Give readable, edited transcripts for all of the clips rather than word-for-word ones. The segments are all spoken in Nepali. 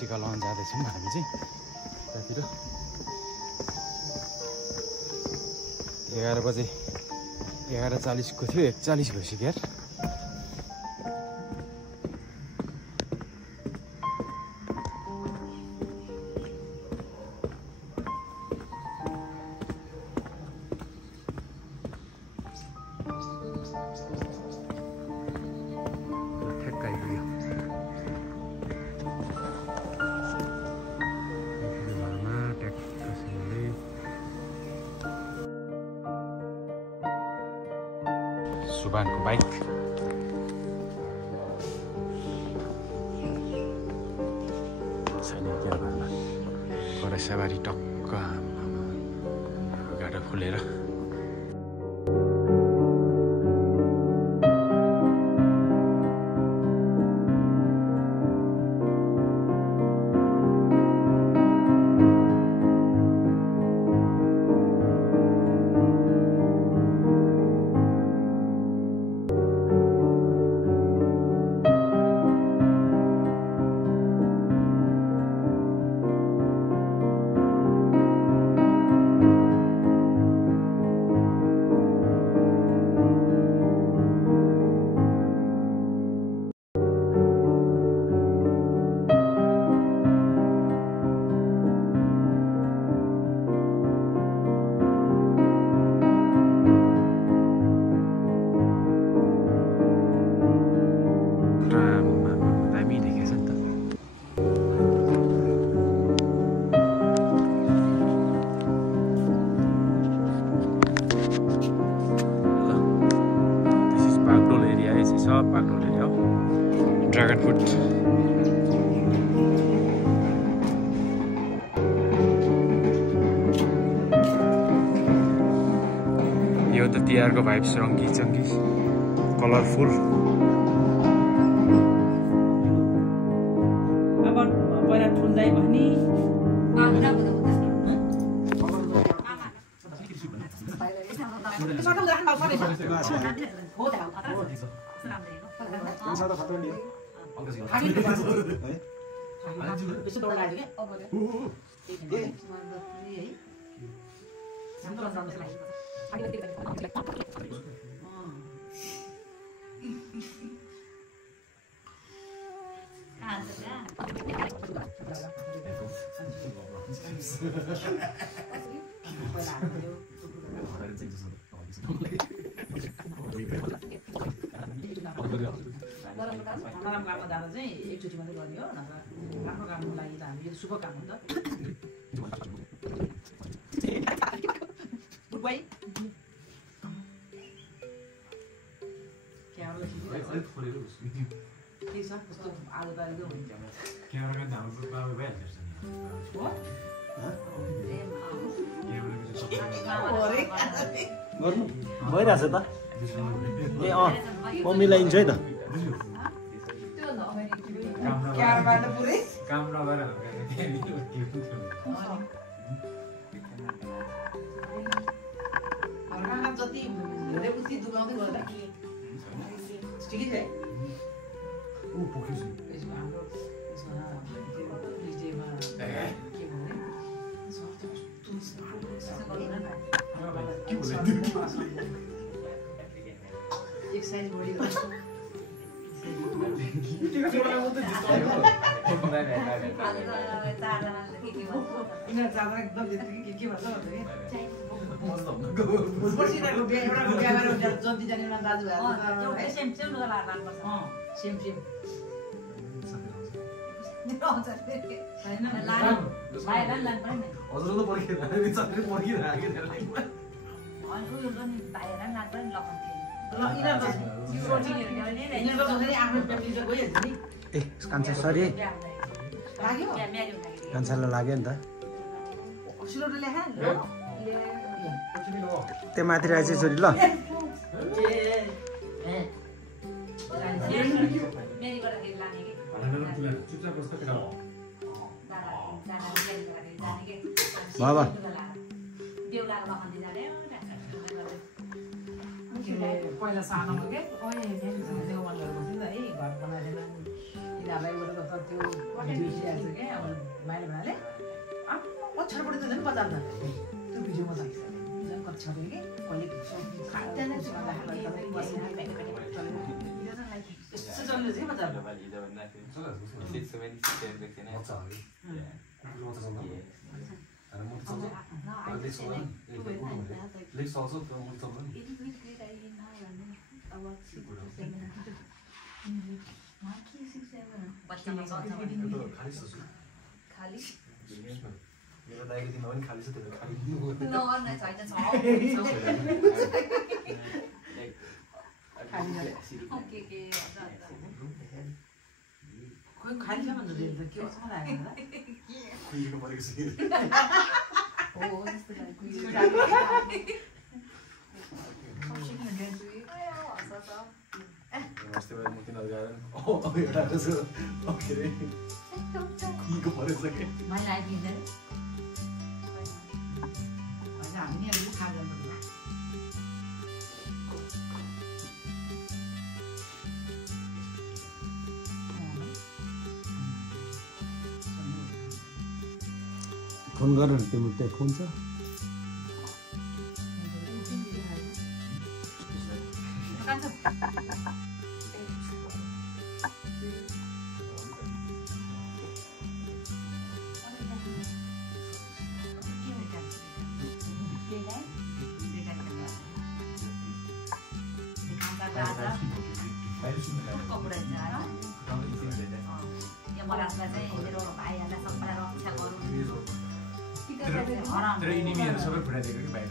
टिका लगाउन जाँदैछौँ हामी चाहिँ त्यहाँतिर 11 बजे 11:40 को थियो 41 भइसक्यो यार सुबानको बाइक छैन क्या घरमा करेसाबारी टक्क गाडो खुलेर ड्रागन फ्रुट यो त तिहारको भाइब्स रङ्गी चङ्गी कलरफुल नराम्रो काममा जाँदा चाहिँ एकचोटि मात्रै गर्ने हो नभए राम्रो कामको लागि त हामी यो शुभ काम हो नि त के छ कस्तो आलु बारीको हुन्छ भइरहेछ त ए म मिलाइन्छ है त काम नगरेर जति धेरै उति दुखाउँदै गर्दा ठिकै छ हाम्रो एक्सर्साइज बढी जति जाने ए कान्छा सरी कान्छालाई लाग्यो नि त त्यो माथि रहेछ छोरी ल बाबा पहिला सानोमा के देउमानहरू बस्यो नि त है घर बनाएर यिनीहरूलाई त्यो बिर्सिरहेको छ क्या माइले भन्नाले पछाडिबाट त झन् बजार जान्छ त्यो भिडियोमा लाग्छ झन् कति छ कि कहिले यस्तो चल्यो चाहिँ बजारमा मेरो दाइको दिनमा पनि खाली छ त्यो खाली खोइ खाली छ भन्दा के छ मलाई कुहिएको परेको छ अस्तिबाट म तिनीहरू गएर एउटा के अरे कुहिएको परेको छ कि मैले आइदिँदैन हामी नि अलिक खाजा फोन गर न तिम्रो त्यहाँ फोन छ तर इनिमीहरू सबै फुटाइदिएको कि बाहिर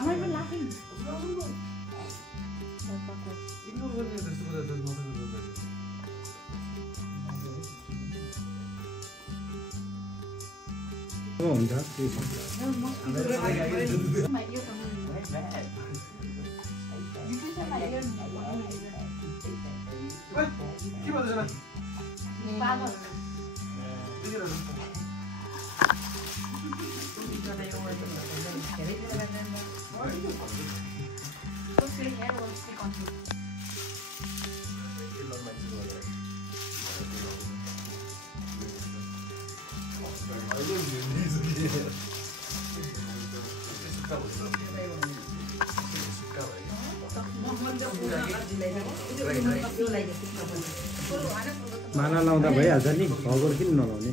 I'm even laughing. माला लाउँदा भइहाल्छ नि भगोर किन नलाउने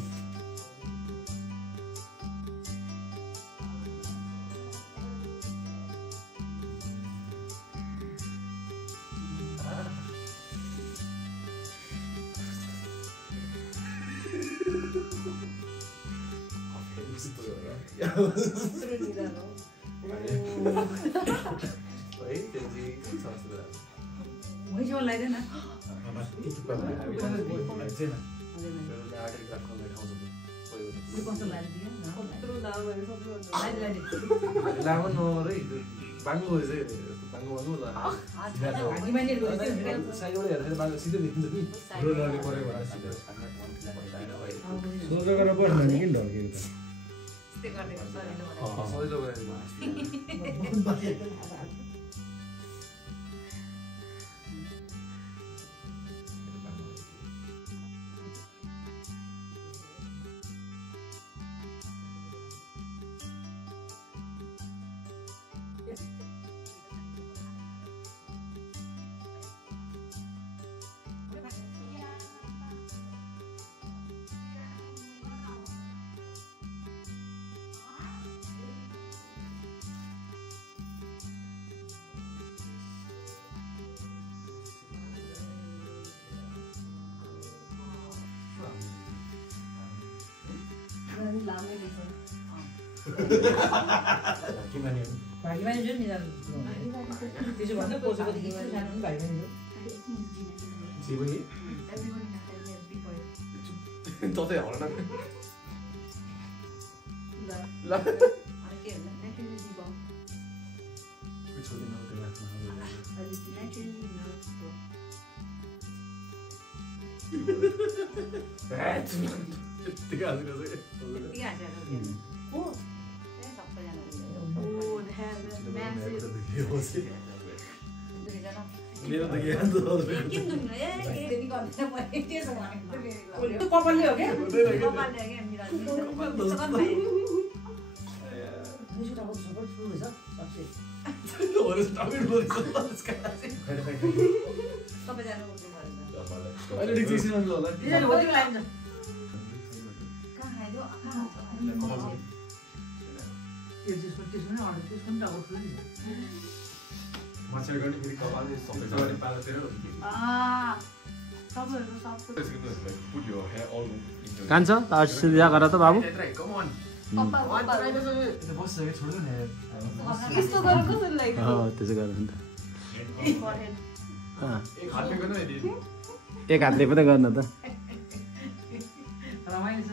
यस्तो है त्यो चाहिँ के छ जस्तो लाग्छ वहीसँग लगाइदेन कस्तो लाग्यो लामो नरै बाङ्गो चाहिँ बाङ्गो साइडबाट हेर्दा बाङ्गो सिधै देखिन्छ नि रोलरले पऱ्यो भने सोझो गरेर बस्नु भने किन ढल्केको त सजिलो भागीमानी जो नि त्यसो भन्दा पोसेको देखि सानो पनि भागीमानी जो जीवनी ततै हल्न ल मेरो त के त्यो कपालले हो क्या मच्छर गर्ने फेरि कपालले सबै जग्गाले पालो फेरि कान्छ सिधा गर त बाबु यस्तो गरेर कसरी लाग्यो त्यसो गर नि त एक हातले एक हातले पनि गर्न त रमाइलो छ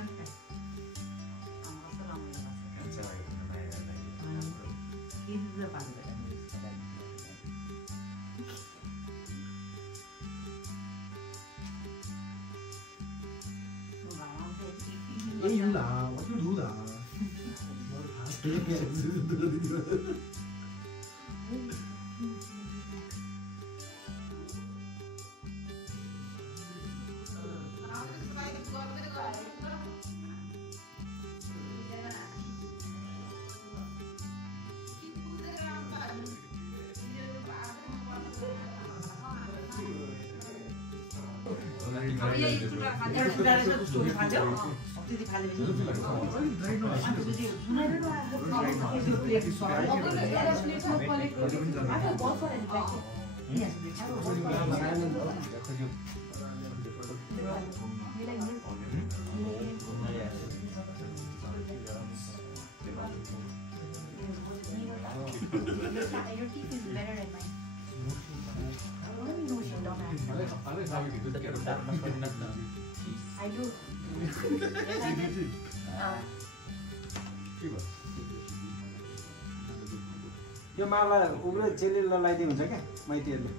Your teeth is better than mine. No, she don't have. I do. Yes, I did. यो माला उब्रे चेली लगाइदिनु हुन्छ क्या माइतीहरूले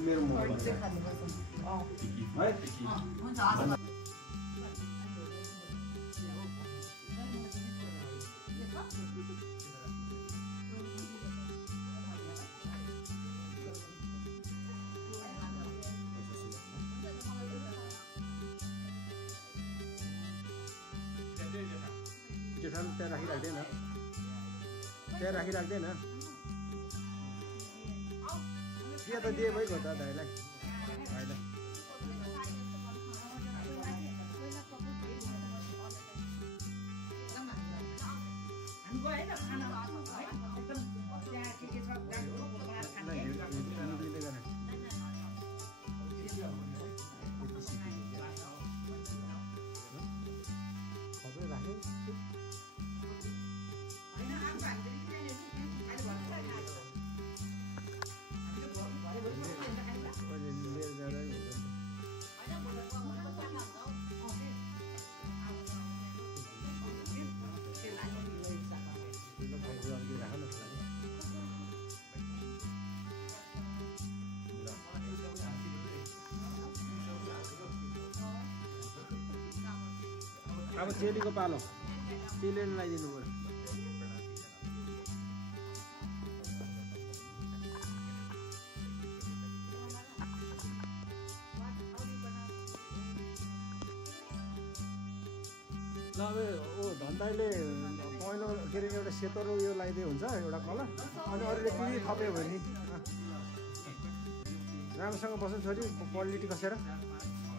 मेरो मोबाइल है त्यहाँ राखिराख्दैन त्यहाँ राखिराख्दैन त्यहाँ त दिए भइगयो त भाइलाई अब चेलीको पालो चेलीले लगाइदिनु पर्यो ल अब धन्दाले पहेँलो के अरे एउटा सेतो र उयो लगाइदियो हुन्छ एउटा कलर अनि अरूले पिँढी थप्यो भने राम्रोसँग बस्नु छोरी क्वालिटी कसेर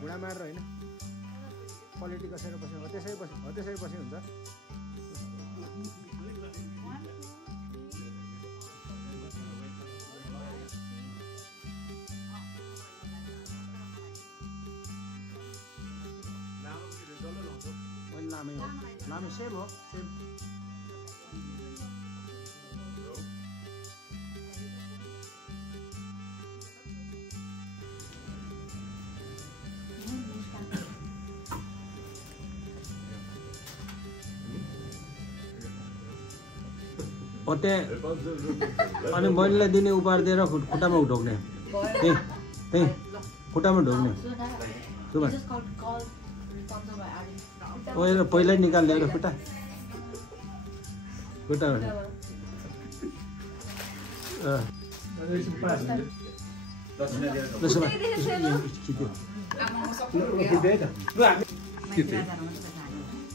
घुँडा मारेर होइन क्वालिटी कसेर बस्यो त्यसै बस्यो हुन्छ लामे सेम हो सेम अटे अनि बहिनीलाई दिने उपहार दिएर खुट्टामा ढोक्ने त्यही खुट्टामा ढोक्ने पहिल्यै निकाल्ने एउटा खुट्टा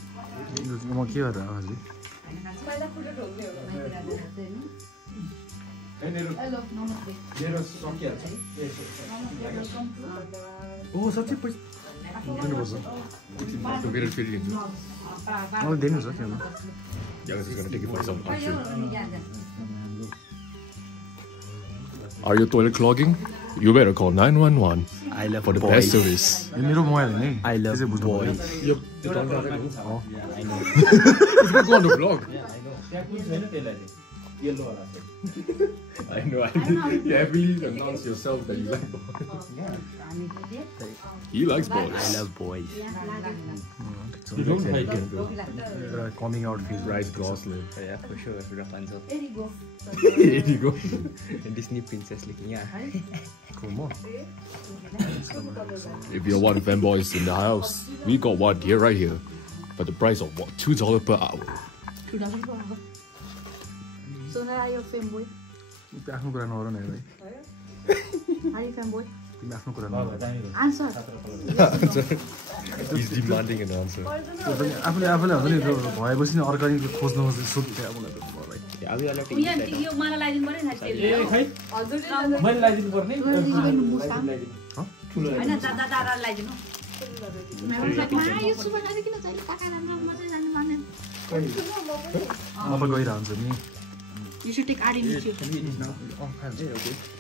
म के गरेर हजुर साँच्चै पैसा Together feeling. मलाई दिनुहुन्छ के Yeah, this is gonna take it for some action. Are you toilet clogging? You better call 911 I love for the boys. best service. मेरो मोबाइल हो नि I love boys. Yep. I know. It's gonna go on the vlog. I know. You happily announce yourself that you like boys. He likes boys. I love boys. You don't like him. Coming out फिज Rise Gosling. Yeah, for sure. Rapunzel. Here you go. Disney princess looking. Yeah. If you want fanboys in the house, we got one here right here. For the price of what? $2 per hour. So now are you fanboy? आफ्नो कुरा नगर न भाइ Are you fanboy? तिमी आफ्नो कुरा नगर Answer. He's demanding an answer. आफूले हुन्छ नि भएपछि नि अर्ग्यानिक खोज्नु खोज्नु सोध्थे अब मलाई Yeah, we all have to eat यहाँ like यो मलाई लगाइदिनु पर्यो नि मैले लगाइदिनु पर्ने होइन दादा दादालाई लगाइदिनु यो सुपर खाने किन चाहिँ पकाएर मात्रै जाने माने म त गइरहन्छ नि You should take Adi with you.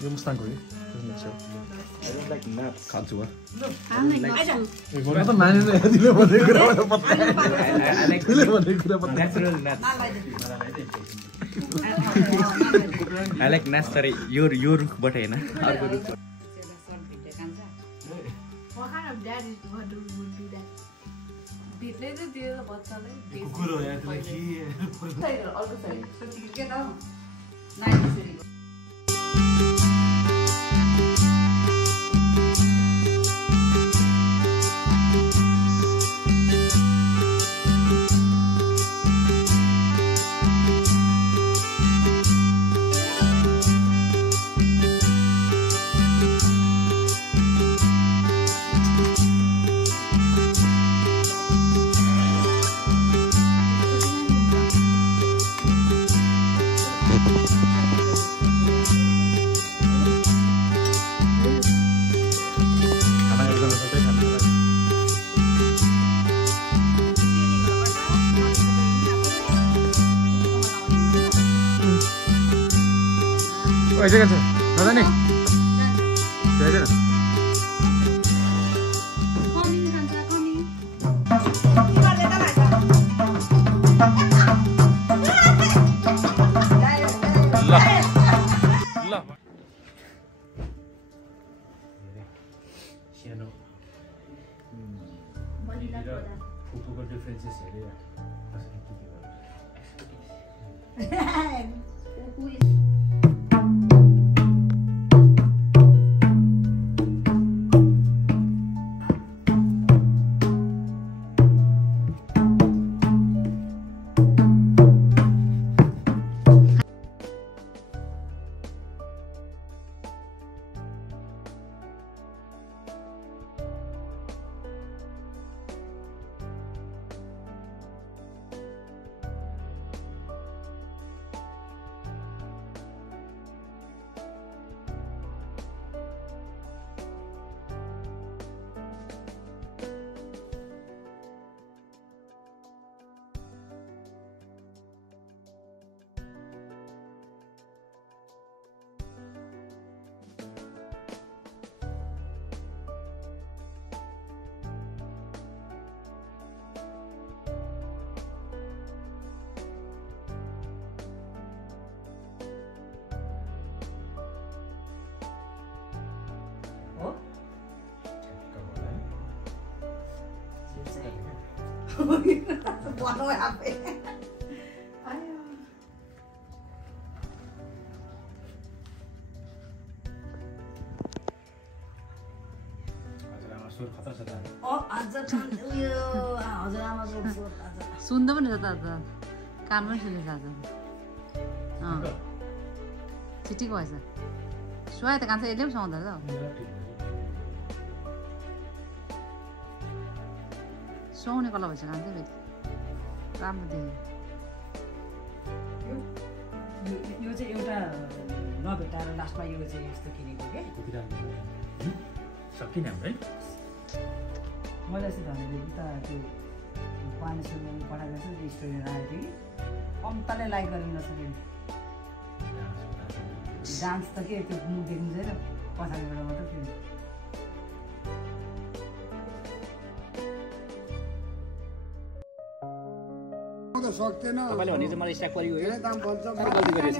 यो मुस्ताङको हो I don't like nuts. Can't do it. I like nuts too. म त नानीले यतिले भनेको कुराबाट पत्ता I like भनेको कुरा पत्ता natural nuts. I like nuts तर यो रुखबाट हैन अर्को रुख What kind of dad is would do that? भित्रै चाहिँ त्यो बच्चालाई कुकुर हो यहाँ त्यसलाई के अर्को छ के त नानी फेरि ऐसे कैसे दादा नहीं कैसे ना Coming, Santa, coming. सानो फुपूको डिफ्रेन्सेस हेरेर कसरी के Who is बनाऊ आफै आयो आज उयो हजुरआमाको स्वर आज सुन्दा पनि छ त आज कानमै सुनेछ आज छिट्टीको भएछ सुहाए त कान्छ यसले पनि सुहाउँदा त सुहाउने कला भएछ कान्छ फेरि राम्रो देख्यो यो चाहिँ एउटा नभेटाएर लास्टमा यो चाहिँ यस्तो किनेको के सकिन हाम्रो मैले चाहिँ भनेको उता त्यो 500 पठाएको छु त्यो स्टोरी राखेको थिएँ कि कम्ताले लाइक गर्न नसक्यो डान्स त के त्यो मुख देखिन्छ छैन पछाडिबाट मात्र त्यो सक्दैन तपाईँले भने चाहिँ मलाई स्ट्याक परिगयो दाम भन्छ गल्ती गरेछ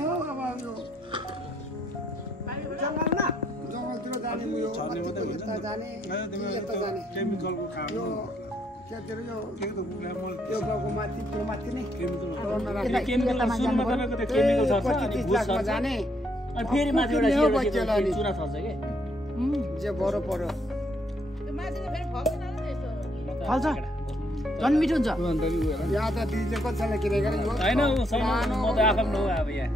जङ्गलतिर जाने उयो यता जाने यता जाने केमिकलको काम यो केतिर यो यो गाउँको माथि त्यो माथि नै केमिकल सुरुमा तपाईँको त्यो केमिकल छ अनि 30 लाखमा जाने अनि फेरि माथिबाट चुना सर्छ के जे बरो पर्यो फल्छ झन् मिठो हुन्छ यहाँ त दिदीले कसैले किनेको यो हैन म त आफ्नो हो अब यहाँ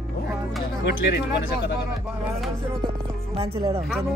गोट लिएर हिँड्नु पर्छ कता मान्छेले एउटा हुन्छ नि